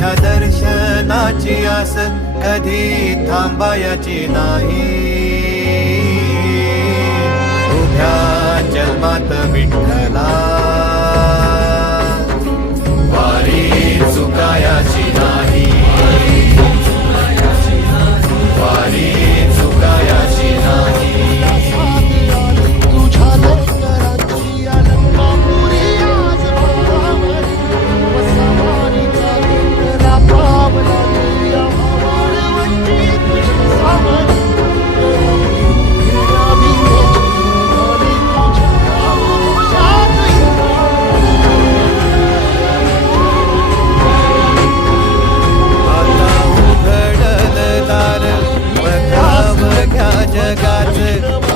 तुझ्या दर्शनाची आस कधी थांबायची नाही. उभ्या जन्मात विठ्ठला वारी चुकायाची नाही. वारी चुकायाची नाही.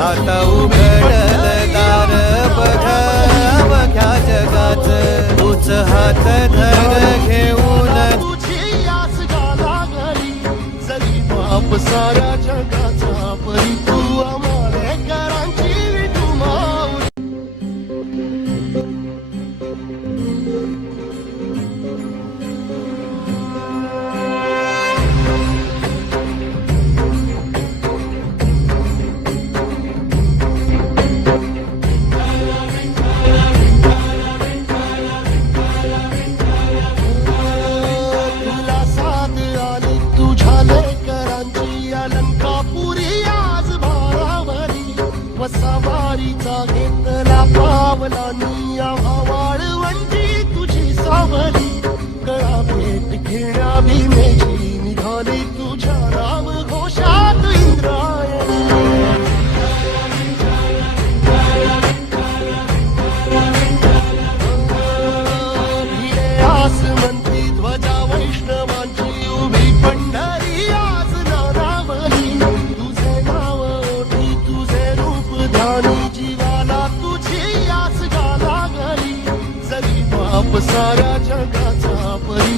आता उघडल दार बघा बघ्या जगात. तूच हात धर घेऊन तुझी आस गाला घरी जरी बाप साऱ्या जगाचा परी तू आमालेकरांची विठू माऊली. वसावारीचा घेतला पावला निया वाळवंटी तुझी सावली. कळा भेट घेण्या भीमेची निघाली तुझ्या राम घोषात इंद्रायणी. भिडे आसमंती ध्वजा वैष्णवांची उभी पंढरी आज नारावली. तुझे नाव ओठी तुझे ध्यानी जीवाला तुझी आस गाला घरी जरी बाप साऱ्या जगाचा परी